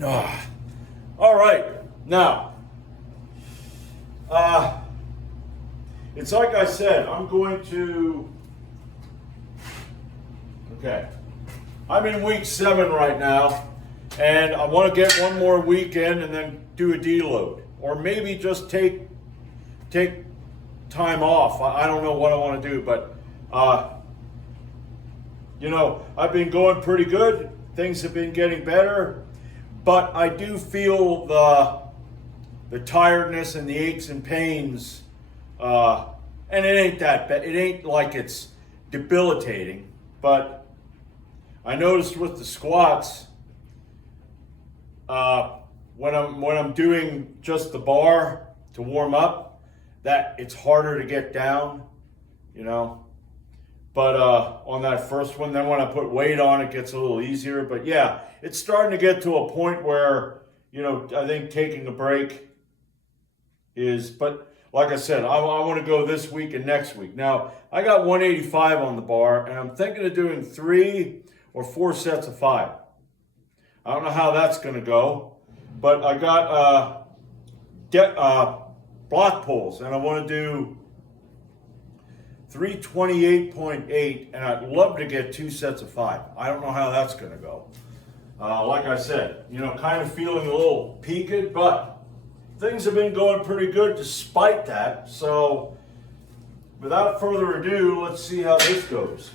Ah, all right. Now, it's like I said, I'm going to. Okay. I'm in week 7 right now, and I want to get one more weekend and then do a deload, or maybe just take time off. I don't know what I want to do, but I've been going pretty good. Things have been getting better, but I do feel the tiredness and the aches and pains, and it ain't that bad. It ain't like it's debilitating, but I noticed with the squats, when I'm doing just the bar to warm up, that it's harder to get down, you know. But on that first one, then when I put weight on, it gets a little easier. But yeah, it's starting to get to a point where, I think taking a break is, but like I said, I want to go this week and next week. Now, I got 185 on the bar, and I'm thinking of doing 3 or 4 sets of 5. I don't know how that's going to go, but I got block pulls, and I want to do 328.8, and I'd love to get 2 sets of 5. I don't know how that's going to go. Like I said, kind of feeling a little peaked, but things have been going pretty good despite that. So without further ado, let's see how this goes.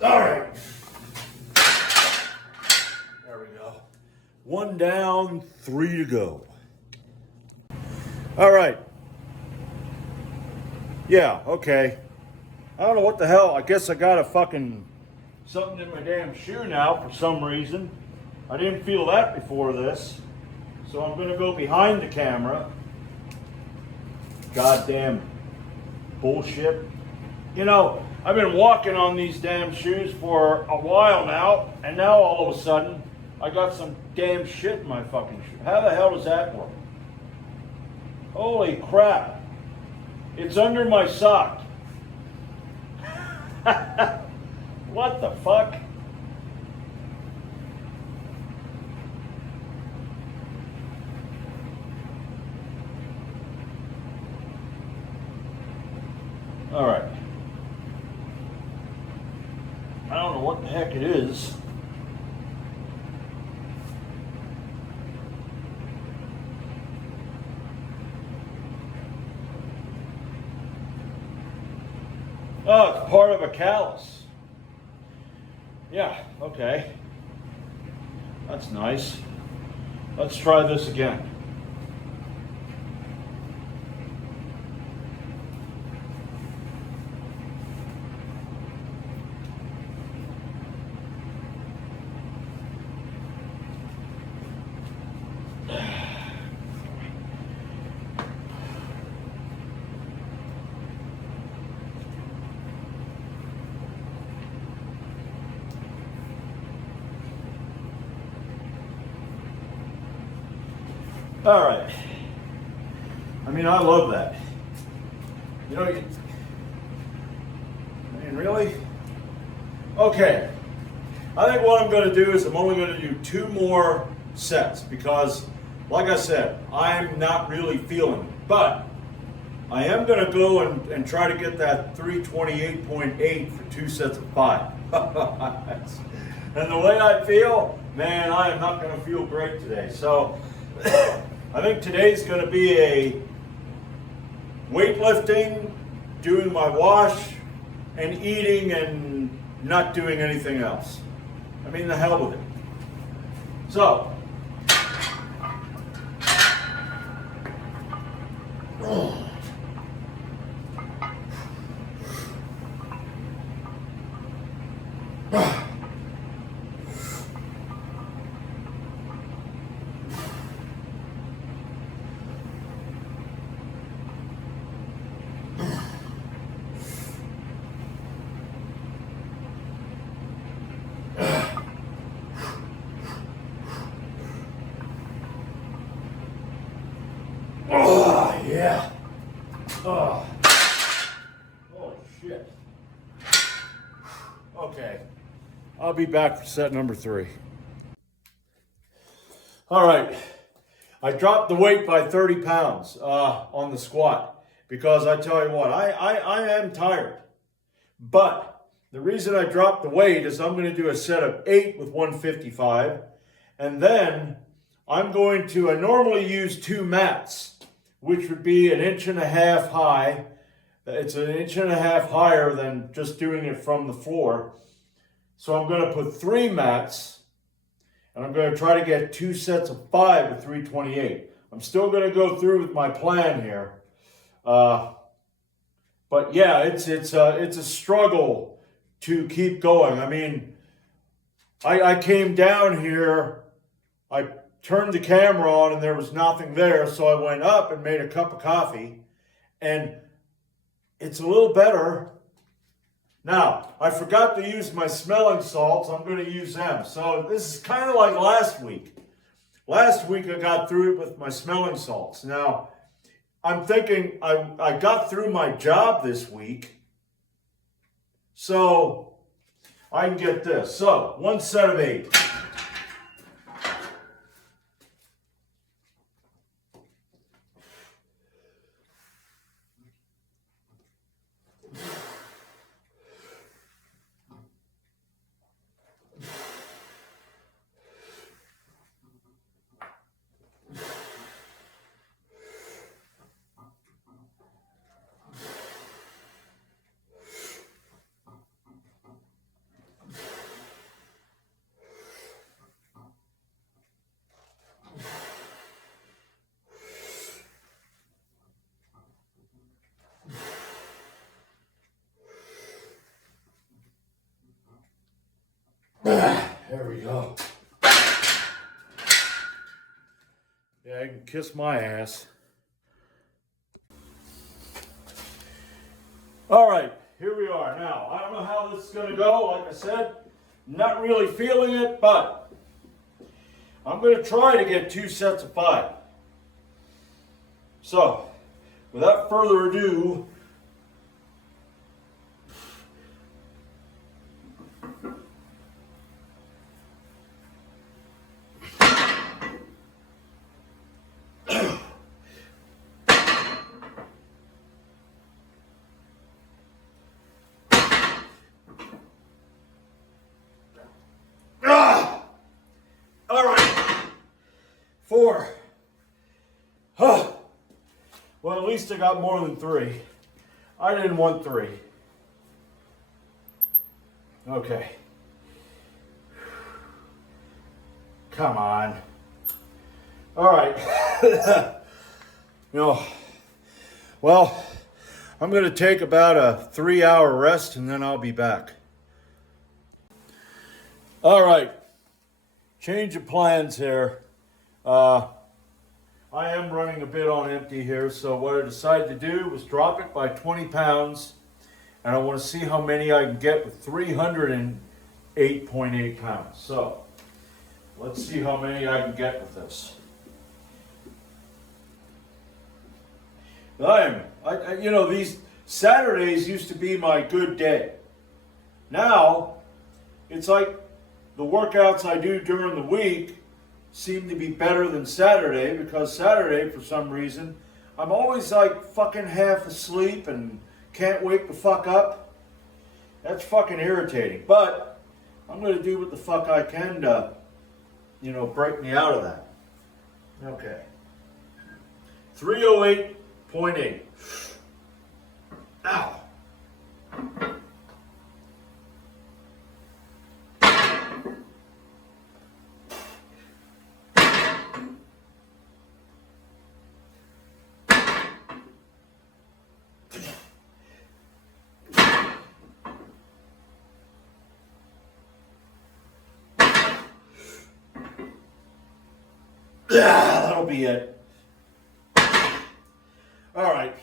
All right. There we go. 1 down, 3 to go. All right. Yeah, okay. I don't know what the hell. I guess I got something in my damn shoe now for some reason. I didn't feel that before this. So I'm going to go behind the camera. Goddamn bullshit. I've been walking on these damn shoes for a while now, and now all of a sudden, I got some damn shit in my fucking shoe. How the hell does that work? Holy crap. It's under my sock. What the fuck? All right. I don't know what the heck it is. Oh, it's part of a callus. Yeah, okay. That's nice. Let's try this again. All right. I love that. Really? Okay. I think what I'm going to do is I'm only going to do 2 more sets because, like I said, I'm not really feeling it. But I am going to go and try to get that 328.8 for 2 sets of 5. And the way I feel, man, I am not going to feel great today. So I think today's going to be a weightlifting, doing my wash, and eating and not doing anything else. The hell with it. So, Oh, holy shit. Okay, I'll be back for set number 3. All right, I dropped the weight by 30 pounds on the squat because I tell you what, I am tired. But the reason I dropped the weight is I'm going to do a set of 8 with 155. And then I normally use 2 mats, which would be 1.5 inches high. It's 1.5 inches higher than just doing it from the floor. So I'm going to put 3 mats. And I'm going to try to get 2 sets of 5 with 328. I'm still going to go through with my plan here. But yeah, it's a struggle to keep going. I mean, I came down here, I turned the camera on and there was nothing there. So I went up and made a cup of coffee. And it's a little better. Now, I forgot to use my smelling salts. I'm going to use them. So this is kind of like last week. Last week I got through it with my smelling salts. Now, I'm thinking I got through my job this week. So I can get this. So 1 set of 8. There we go. Yeah, I can kiss my ass. All right, here we are. Now, I don't know how this is going to go. Like I said, not really feeling it, but I'm going to try to get 2 sets of 5. So, without further ado, all right, 4. Huh. Well, at least I got more than 3. I didn't want 3. Okay. Come on. All right. Well, I'm going to take about a 3-hour rest and then I'll be back. All right. Change of plans here. I am running a bit on empty here, so what I decided to do was drop it by 20 pounds, and I want to see how many I can get with 308.8 pounds. So, let's see how many I can get with this. These Saturdays used to be my good day. Now, it's like the workouts I do during the week seem to be better than Saturday, because Saturday, for some reason, I'm always like fucking half asleep and can't wake the fuck up. That's fucking irritating. But I'm going to do what the fuck I can to, break me out of that. Okay. 308.8. Ow. Yeah, that'll be it. All right.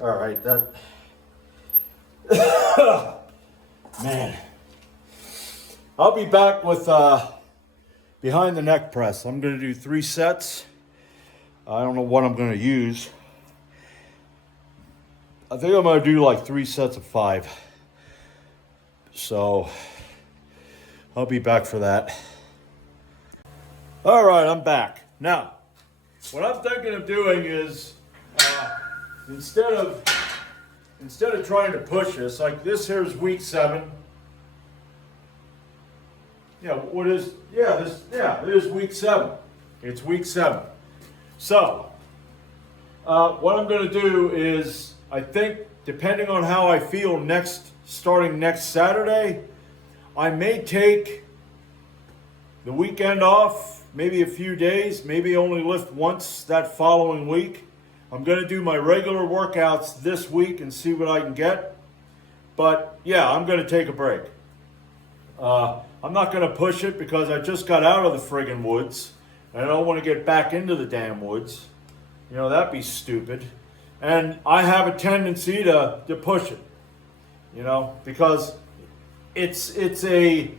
All right, that. Man. I'll be back with behind the neck press. I'm going to do 3 sets. I don't know what I'm going to use. I think I'm going to do like 3 sets of 5. So I'll be back for that. All right, I'm back. Now, what I'm thinking of doing is instead of trying to push this, like this here is week 7. It is week 7. It's week 7. So, what I'm going to do is, I think, depending on how I feel starting next Saturday, I may take the weekend off, maybe a few days, maybe only lift once that following week. I'm going to do my regular workouts this week and see what I can get. But yeah, I'm going to take a break. I'm not going to push it because I just got out of the friggin' woods. And I don't want to get back into the damn woods. You know, that'd be stupid. And I have a tendency to push it. You know, because it's a,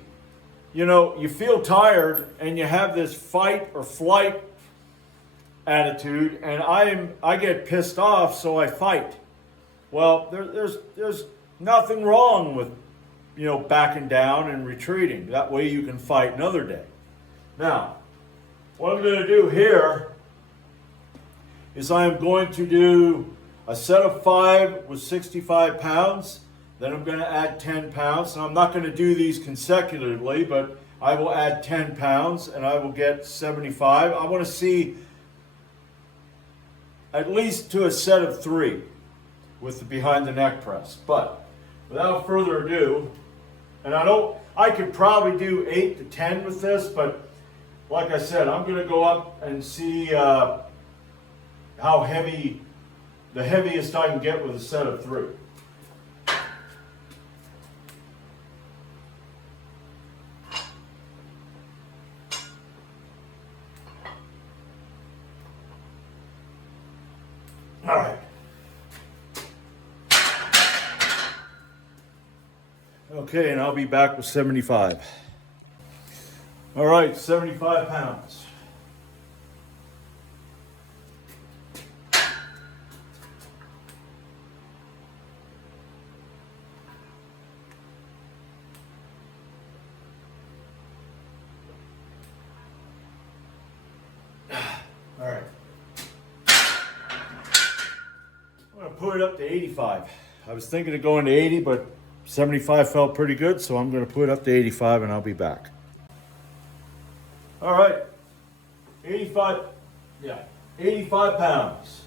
you know, you feel tired and you have this fight or flight attitude, and I get pissed off, so I fight. Well, there's nothing wrong with, you know, backing down and retreating. That way you can fight another day. Now, what I'm going to do here is I am going to do a set of 5 with 65 pounds. Then I'm going to add 10 pounds. And I'm not going to do these consecutively, but I will add 10 pounds and I will get 75. I want to see at least to a set of 3 with the behind the neck press. But without further ado, and I could probably do 8 to 10 with this, but like I said, I'm going to go up and see how heavy, the heaviest I can get with a set of 3. All right. Okay, and I'll be back with 75. All right, 75 pounds. All right. I'm going to put it up to 85. I was thinking of going to 80, but 75 felt pretty good, so I'm going to put it up to 85 and I'll be back. All right, 85 pounds.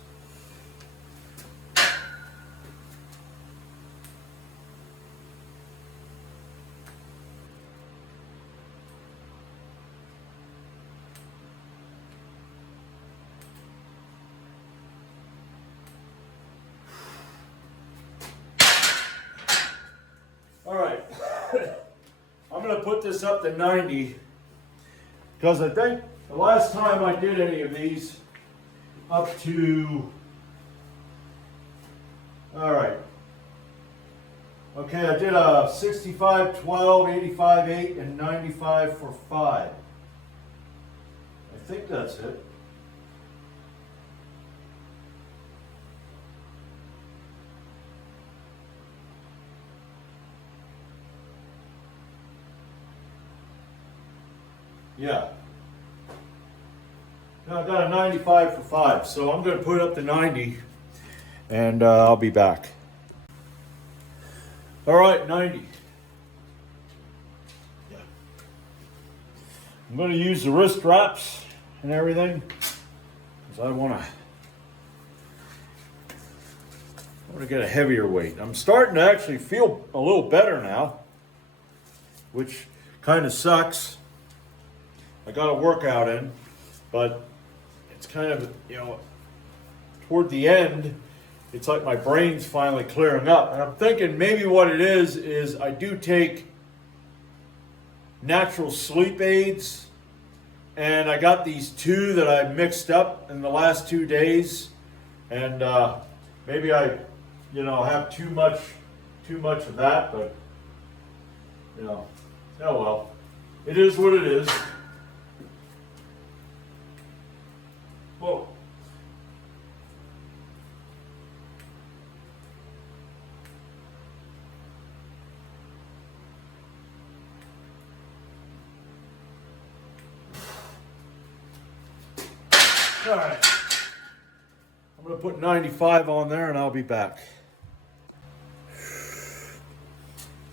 All right, I'm going to put this up to 90 because I think the last time I did any of these up to, all right, okay, I did a 65, 12, 85, 8, and 95 for 5. I think that's it. Yeah. Now I got a 95 for 5, so I'm going to put it up to 90, and I'll be back. All right, 90. Yeah. I'm going to use the wrist wraps and everything because I want to get a heavier weight. I'm starting to actually feel a little better now, which kind of sucks. I got a workout in, but it's kind of, you know, toward the end, it's like my brain's finally clearing up. And I'm thinking maybe what it is I do take natural sleep aids, and I got these 2 that I mixed up in the last 2 days, and maybe I, you know, have too much of that, but, you know, oh well. It is what it is. All right. I'm going to put 95 on there and I'll be back.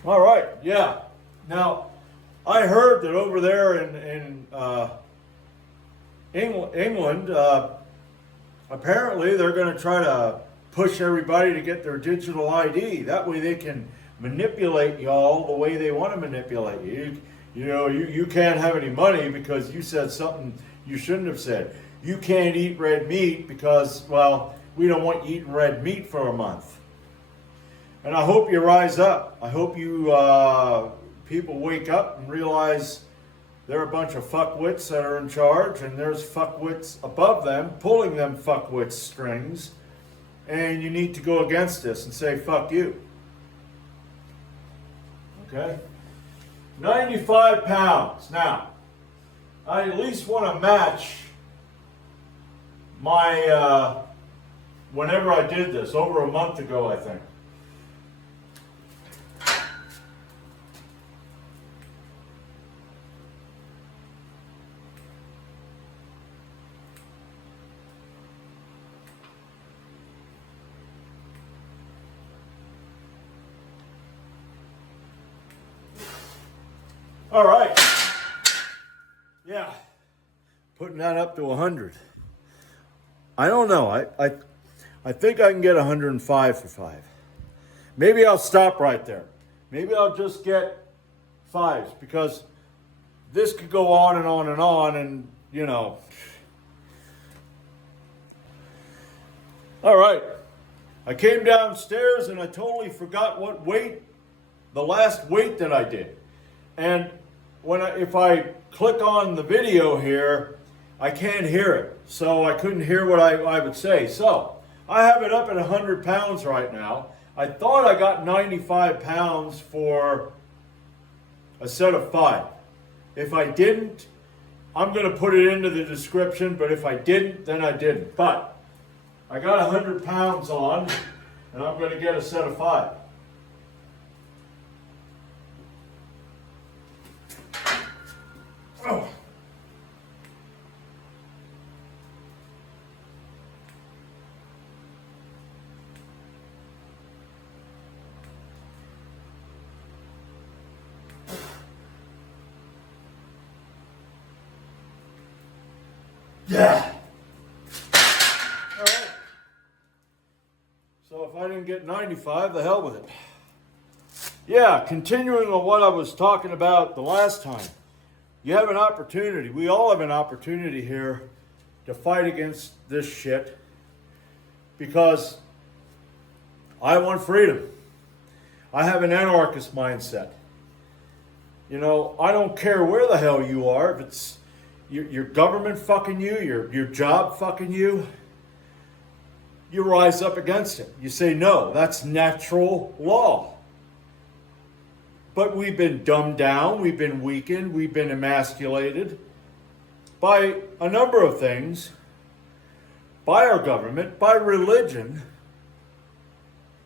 All right, yeah. Now, I heard that over there in England, apparently they're going to try to push everybody to get their digital ID. That way they can manipulate y'all the way they want to manipulate you. You can't have any money because you said something you shouldn't have said. You can't eat red meat because, well, we don't want you eating red meat for a month. And I hope you rise up. I hope you people wake up and realize they're a bunch of fuckwits that are in charge, and there's fuckwits above them pulling them fuckwits strings, and you need to go against this and say, fuck you. Okay? 95 pounds. Now, I at least want to match my, whenever I did this, over a month ago, I think. All right. Yeah. Putting that up to 100. I don't know. I think I can get 105 for 5. Maybe I'll stop right there. Maybe I'll just get 5s because this could go on and on and on and, you know. All right. I came downstairs and I totally forgot what weight, the last weight that I did. And if I click on the video here, I can't hear it. So I couldn't hear what I would say. So I have it up at 100 pounds right now. I thought I got 95 pounds for a set of 5. If I didn't, I'm going to put it into the description, but if I didn't, then I didn't. But I got 100 pounds on, and I'm going to get a set of 5. Oh. Yeah. All right. So if I didn't get 95, the hell with it. Yeah, continuing on what I was talking about the last time. You have an opportunity. We all have an opportunity here to fight against this shit because I want freedom. I have an anarchist mindset. You know, I don't care where the hell you are. If it's your government fucking you, your job fucking you rise up against it. You say, no, that's natural law. But we've been dumbed down, we've been weakened, we've been emasculated by a number of things, by our government, by religion.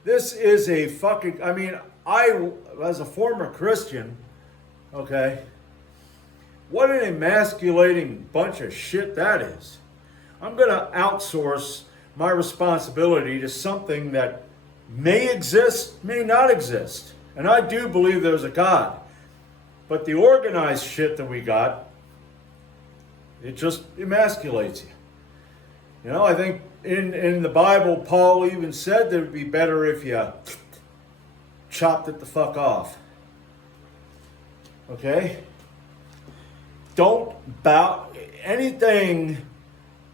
This is a fucking, I mean, as a former Christian, okay, what an emasculating bunch of shit that is. I'm going to outsource my responsibility to something that may exist, may not exist. And I do believe there's a God. But the organized shit that we got, it just emasculates you. You know, I think in the Bible, Paul even said that it would be better if you chopped it the fuck off. Okay? Don't bow. Anything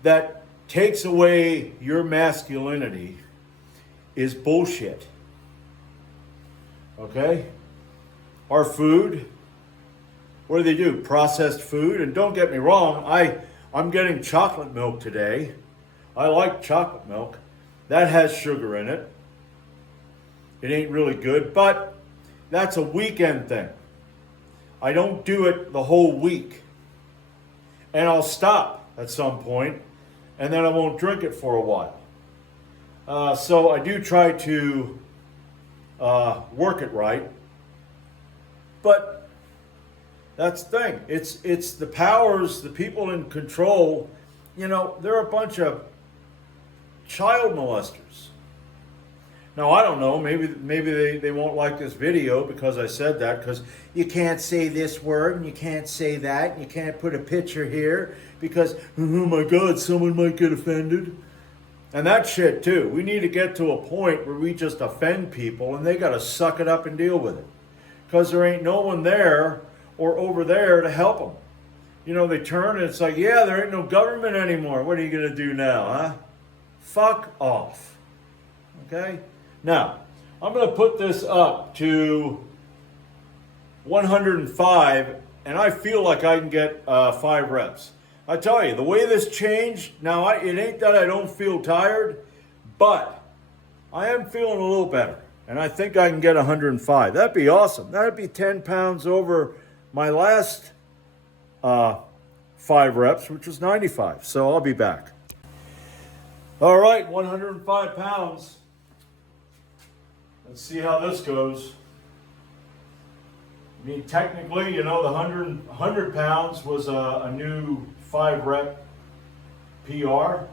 that takes away your masculinity is bullshit. Okay? Our food, what do? Processed food. And don't get me wrong, I'm getting chocolate milk today. I like chocolate milk. That has sugar in it. It ain't really good, but that's a weekend thing. I don't do it the whole week. And I'll stop at some point, and then I won't drink it for a while. So I do try to work it right. But that's the thing. It's the powers, the people in control they're a bunch of child molesters. Now, I don't know, maybe they won't like this video because I said that, because you can't say this word and you can't say that and you can't put a picture here because, oh my God, someone might get offended. And that shit too. We need to get to a point where we just offend people and they got to suck it up and deal with it. Because there ain't no one there or over there to help them. They turn and it's like, yeah, there ain't no government anymore. What are you going to do now, huh? Fuck off. Okay? Now, I'm going to put this up to 105, and I feel like I can get 5 reps. I tell you, the way this changed, now it ain't that I don't feel tired, but I am feeling a little better, and I think I can get 105. That'd be awesome. That'd be 10 pounds over my last 5 reps, which was 95. So I'll be back. All right, 105 pounds. Let's see how this goes. I mean, technically, the 100 pounds was a new 5 rep PR,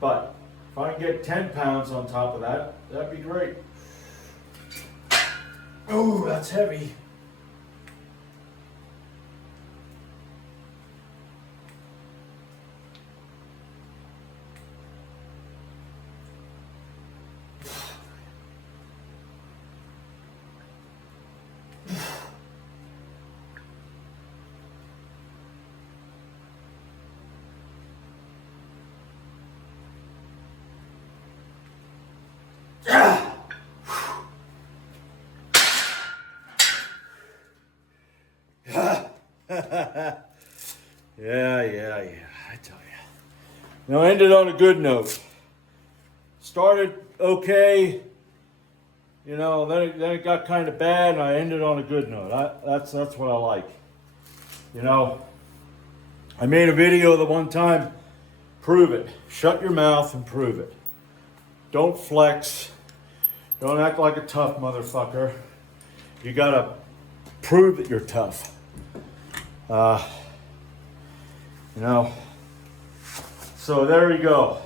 but if I can get 10 pounds on top of that, that'd be great. Oh, that's heavy. Yeah, I tell you. Now, ended on a good note. Started okay, then it got kind of bad, and I ended on a good note. That's what I like. I made a video the one time, prove it. Shut your mouth and prove it. Don't flex. Don't act like a tough motherfucker. You gotta prove that you're tough. So there you go.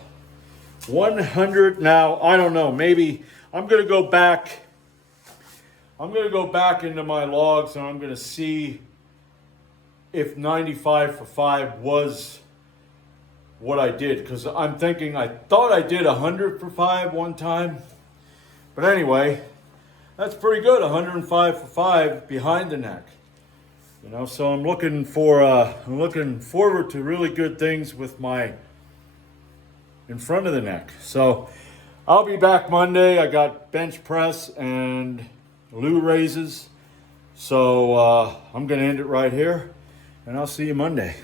100 now. I don't know. Maybe I'm gonna go back. I'm gonna go back into my logs and I'm gonna see if 95 for 5 was what I did, because I'm thinking I thought I did 100 for 5 one time. But anyway, that's pretty good. 105 for 5 behind the neck. So I'm looking forward to really good things with my in front of the neck. So I'll be back Monday. I got bench press and Lou raises. So I'm going to end it right here, and I'll see you Monday.